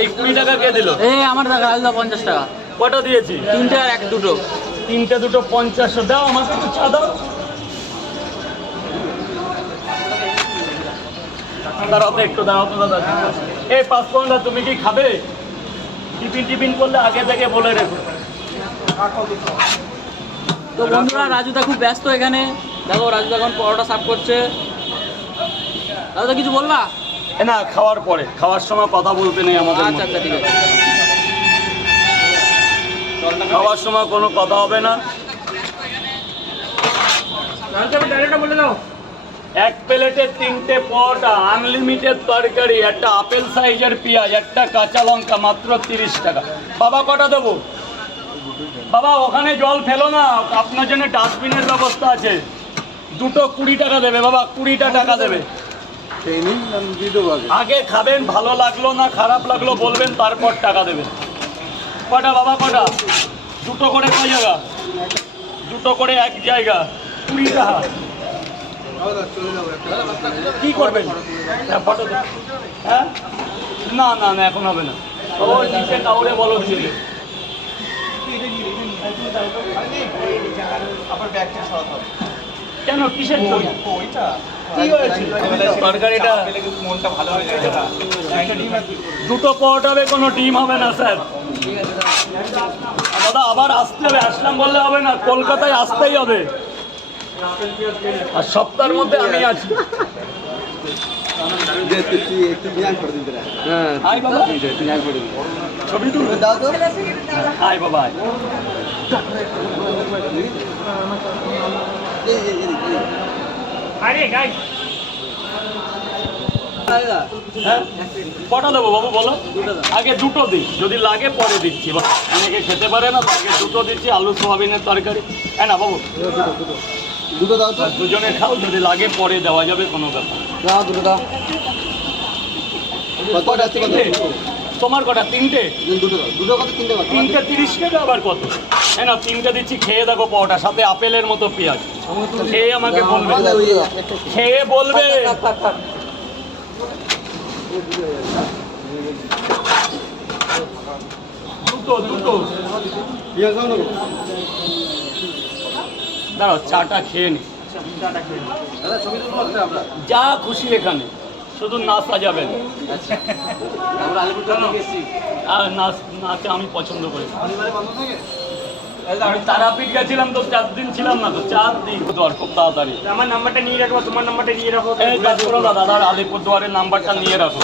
এই কুড়ি টাকা কে দিল? এই আমার টাকা আলাদা পঞ্চাশ টাকা। কটা দিয়েছি? তিনটে আর এক দুটো। তিনটে দুটো পঞ্চাশ। দাও একটু চা দাও। দাঁড়াও তো একটু দাঁড়াও তো দাদা। এই তুমি কি খাবে? টিফিন টিফিন করলে আগে থেকে বলে রেখো। তো বন্ধুরা রাজুদা খুব ব্যস্ত এখানে। দেখো রাজুদা এখন পরোটা সাফ করছে। রাজুদা কিছু বলবা? এ না খাওয়ার পরে। খাওয়ার সময় কথা বলতে নেই আমাদের আচ্ছা। আচ্ছা ঠিক আছে। খাওয়ার সময় কোনো কথা হবে না। এক প্লেটে তিনটে পরোটা আনলিমিটেড তরকারি একটা আপেল সাইজের পেঁয়াজ একটা কাঁচা লঙ্কা মাত্র তিরিশ টাকা। বাবা কটা দেবো? বাবা ওখানে জল ফেলো না। আপনার জন্য ডাস্টবিনের ব্যবস্থা আছে। দুটো কুড়ি টাকা দেবে বাবা কুড়িটা টাকা দেবে। আগে। খাবেন ভালো লাগল না খারাপ লাগল বলবেন তারপর টাকা দেবেন। কটা বাবা কটা? দুটো করে কয় জায়গা? দুটো করে এক জায়গা কুড়ি টাকা। কি করবেন? হ্যাঁ, ফটো হ্যাঁ? না না না এখন হবে না। ও নিচে কাউরে বলো দিয়ে কেন কিসের জন্য? দুটো পরোটা হবে কোনো ডিম হবে না স্যার। দাদা আবার আসতে হবে আসলাম বললে হবে না কলকাতায় আসতেই হবে। আর সপ্তাহের মধ্যে আমি আছি। হাই ছবি তুলবে বাবা। হ্যাঁ কটা দেবো বাবু বলো? আগে দুটো দিই যদি লাগে পরে দিচ্ছি। বা অনেকে খেতে পারে না আগে দুটো দিচ্ছি আলু সোয়াবিনের তরকারি। হ্যাঁ না বাবু। দুটো দাও তো। দুজনে খাও যদি লাগে পরে দেওয়া যাবে কোনো ব্যাপার দাও দুটো দাও। কত তিনটে। তোমার কটা তিনটে? দুটো দাও দুটো কত তিনটে তিনটে তিরিশ টাকা আবার কত? হ্যাঁ না তিনটে দিচ্ছি খেয়ে দেখো পাওয়াটা সাথে আপেলের মতো পেঁয়াজ। খেয়ে আমাকে বলবে। খেয়ে দুটো দাঁড়াও চাটা খেয়ে নি। যা খুশি এখানে শুধু নাচ আর নাচ নাচে আমি পছন্দ করি। আমি তারাপীঠ গেছিলাম তো চার দিন ছিলাম না তো চার দিন। দর খুব তাড়াতাড়ি। আমার নাম্বারটা নিয়ে রাখব তোমার নাম্বারটা নিয়ে রাখো। এই কাজ করো না দাদার আলিপুরদুয়ারের নাম্বারটা নিয়ে রাখো।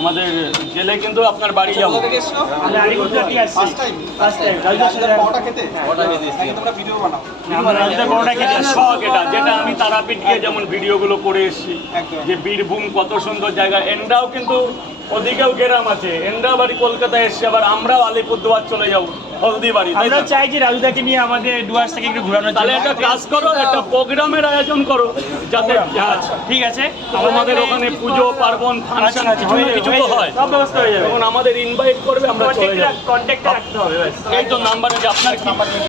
আমাদের জেলে কিন্তু আপনার বাড়ি যাব যেটা আমি তারাপীঠ গিয়ে যেমন ভিডিওগুলো করে এসেছি যে বীরভূম কত সুন্দর জায়গা। এন্ডাও কিন্তু ওদিকেও গ্রাম আছে। এন্ডা বাড়ি কলকাতায় এসছে আবার আমরাও আলিপুরদুয়ার চলে যাব। হলদিবাড়ি তাই আমরা চাই যে রাজুদাকে নিয়ে আমাদের ডুয়ার্স থেকে একটু ঘোরানোর তাহলে একটা কাজ করো একটা প্রোগ্রামের আয়োজন করো যাতে হ্যাঁ, ঠিক আছে? আমাদের ওখানে পুজো পার্বণ ফাংশন আছে কিছু না কিছু তো হয়। সব ব্যবস্থা হয়ে যাবে। এখন আমাদের ইনভাইট করবে আমরা চলে যাব। কন্ট্যাক্টটা রাখতে হবে এই তো নাম্বারে যে আপনার কি